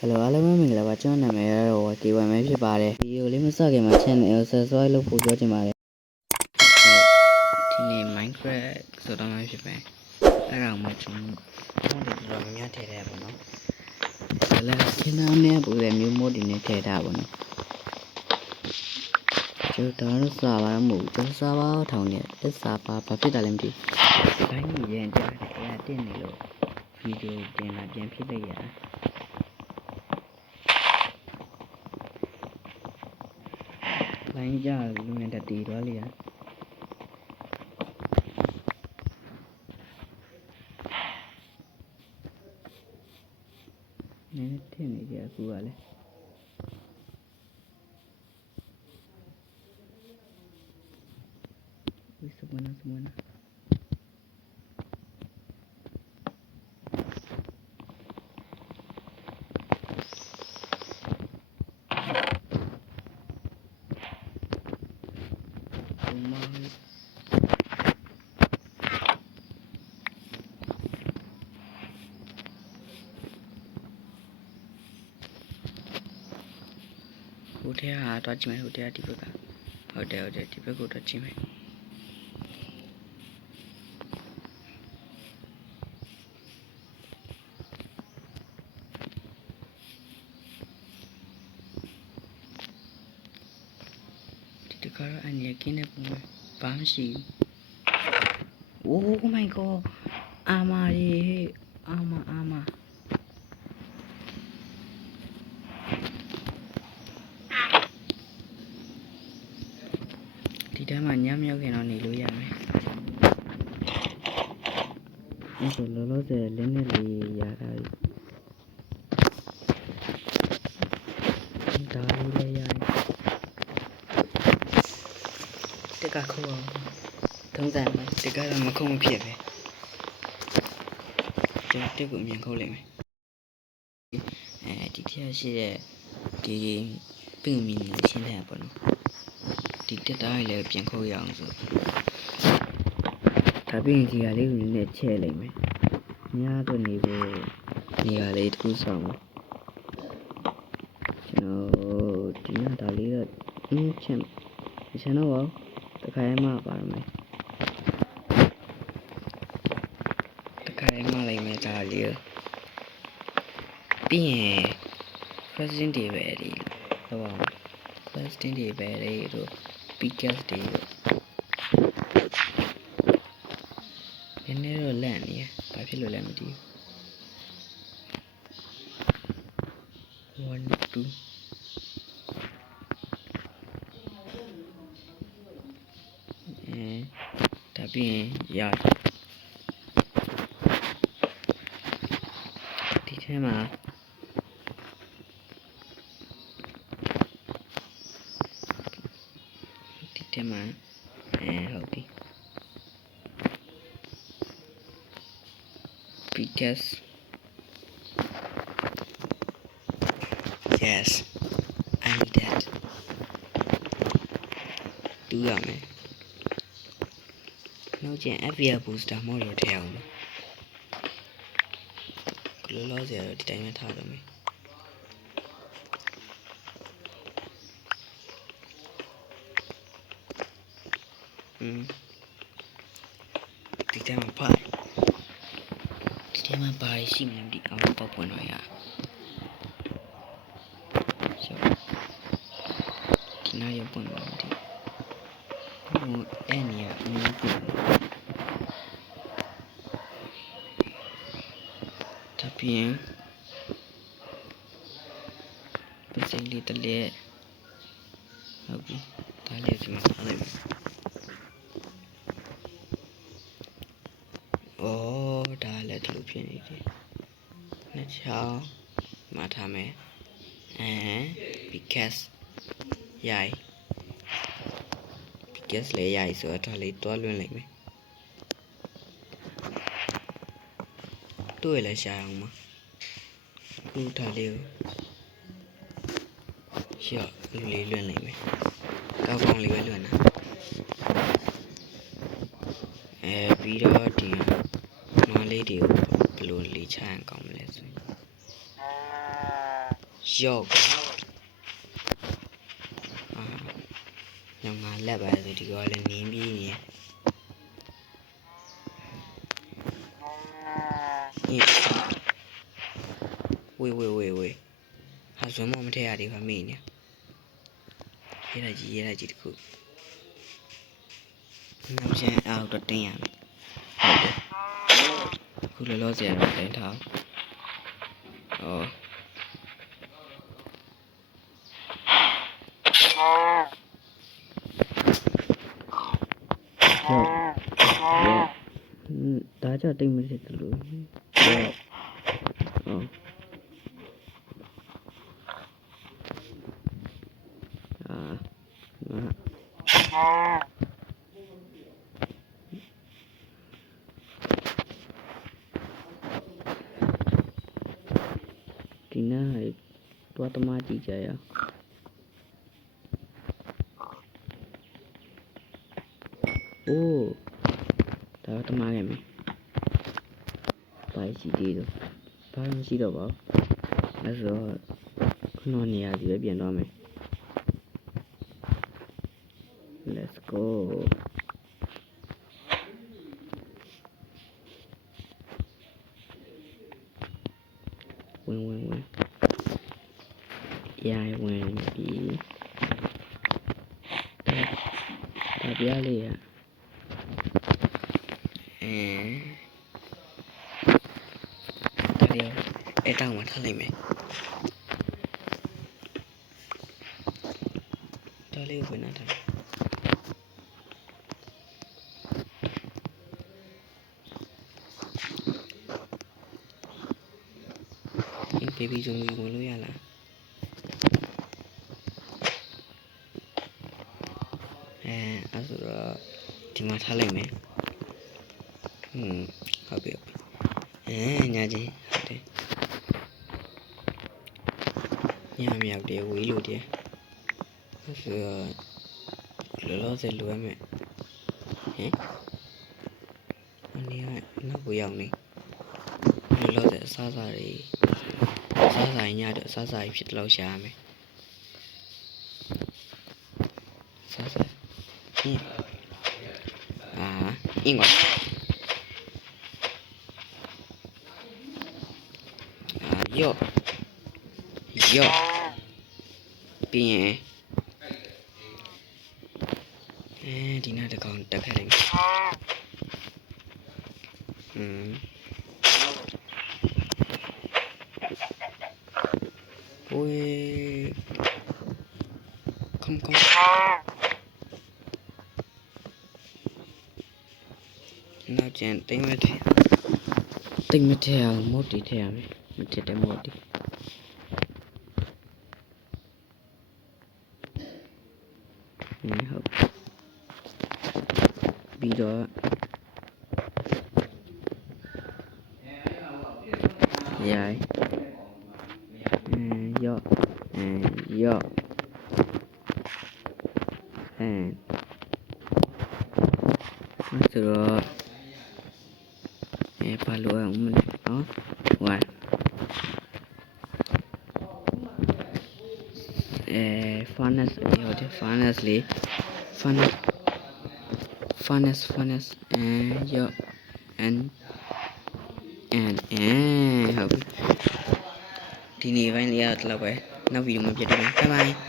Hello အားလုံးပဲမင်္ဂလာပါကျွန်တော်နာမည်ကတော့ K1 ပဲဖြစ်ပါတယ်ဗီဒီယိုလေးမစခင်မှာ channel ကို subscribe လုပ်ဖို့ပြောချင်ပါတယ်ဒီနေ့ Minecraft ဆိုတော့မှဖြစ်ပဲအဲ့ဒါမှကျွန်တော်တို့တော့မများထည့်ရပါတော့ဒါလည်းခင်းသားနဲ့ပူတဲ့မျိုးမို့ဒီနေ့ထည့်ထားပါတော့ကျွန်တော်တို့စာပါမဟုတ်ကျွန်တော်စာပါထောင်နေအစာပါဘာဖြစ်တာလဲမသိဘူးတိုင်းကြီးရင်ကြားတယ်အဲ့ဒါတင်နေလို့ဗီဒီယိုတင်လာပြန်ဖြစ်လိုက်ရလိုင်းကြလူနဲ့တတီတော့လေနည်းနည်းထင်နေကြအခုကလည်းဝိစမနာဟိုထဲကတော့ကြည့်မယ်ဟိုထဲကဒီဘက်ကဟုတ်တယ်ဒီဘက်ကိုတော့ကြည့်မယ်ဒီကတော့အန်ရကင်းတဲ့ပုံဘာမှမရှိဘူး Oh my god အာမာရေအာမာဒီတန်းမှာညမြောက်ခင်တော့နေလို့ရမယ်အဲ့ဒါလောလောဆယ်လင်းနေလေးရတာဒါလေးလည်းရတယ်တက်ကခုံးအောင်ထုံးစံမယ်တက်ကတော့မခုံးမဖြစ်ပဲတက်ကိုအမြန်ခုံးလိုက်မယ်ဒီထက်ရှိတဲ့ဒီပင်မီနဲ့ရှင်းထားပါတော့ဒီတက်တားလည်းပြန်ခုံးရအောင်ဆိုဒါပြင်ဒီကလေးကိုလည်းချဲ့လိုက်မယ်ညတော့နေဖို့နေရာလေးတစ်ခုဆောင်မယ်ကျွန်တော်ဒီညဒါလေးတော့ချင်တော့တခါမှပါရမယ်တခါမှလိုက်မယ်ဒါလေးပြီးရင် President Day ပဲဒီဟုတ်ပါ President Day ပဲတို့ Picas Day တို့နည်းနည်းတော့လန့်နေရဘာဖြစ်လို့လဲမသိဘူး1 2ဒါပြီးရင်ရဒီထဲမှာဟုတ်ပြီ because yes I need that တူရမယ်နောက်ကျရင် FPL booster mode ရထည့်အောင်လောလောဆယ်တော့ဒီတိုင်းပဲထားတော့မယ်ဒီတိုင်းမှာပါရှိမှန်းဒီအောင်ပေါက်ပွင့်တော့ရဒီနားရပွင့်တော့ဒီဟိုအဲ့နေရအမျိုးပွင့်တပြင်းပစိလေးတလေဟုတ်ပြီဒါလေးဒီမှာထားလိုက်မယ်ဒါလည်းဒီလိုဖြစ်နေတယ်နှစ်ချောင်းမှာထားမယ်because ရိုက် because လေရိုက်ဆိုတော့ဒါလေးတွားလွှင့်လိုက်မယ်တွေ့လည်းရှာအောင်ပါခုဒါလေးကိုရှော့လူလေးလွှင့်လိုက်မယ်ကောက်ကောင်းလေးပဲလွှင့်တာပြီးတော့ဒီနွားလေးတွေကိုဘယ်လိုလေးချမ်းကောင်းမလဲဆိုရင် ရော့ညငါလက်ပါဆိုဒီကောလည်းနင်းပြီးနေဝေဟာဇွမ်းမထည့်ရတယ်ခမေးနေရေးလိုက်ကြီးတခုနောက်ကျန်အောက်တော့တင်းရမယ်ခုလောလောဆယ်တော့တင်းထားဒါကြတိတ်မဖြစ်တယ်လို့ဒီနားတော့တမကြည့်ကြရအိုးဒါတမခဲ့မယ်ဘာရှိသေးတော့ဘာမှမရှိတော့ပါဘူးအဲ့ဆိုခဏနေရာစီပဲပြန်တော့မယ် let's go ဝင်ဝင်ပြီးဒါပြလေးရအဲ့တောင်မှာထားလိုက်မယ်ဒါလေးကိုဝင်လာတယ်baby zombie ဝင်လို့ရလားအဲ့ဆိုတော့ဒီမှာထားလိုက်မယ်ဟုတ်ပြီညာကြီးဟုတ်တယ်ညာမြောက်တယ်ဝေးလို့တယ်အဲ့ဆိုတော့လောလောဆယ်လိုရမယ်အနေကနောက်ကိုရောက်နေလောလောဆယ်အစားအစာညတော့အစားအစာဖြစ်တော့ရှာရမယ်စားအင်းကွာရော့ပြီးရင်ဒီနားတကောင်တက်ခတ်လိုက်ဝေးcomeနောက်ကျန်တိမ်မထဲအောင်မို့တီထဲရမယ်မထစ်တဲ့မို့တီဟုတ်ပြီးတော့ရိုက်ရော့ဆိုတော့ဘာလို့အောင်မလဲနော်ဝါfurnace ဟုတ်တယ် furnace လေး furnaceရော့ and ဟုတ်ပြီဒီနေ့ပိုင်းလေးရတော့ပဲနောက်ဗီဒီယိုမှာပြတ်တယ် bye bye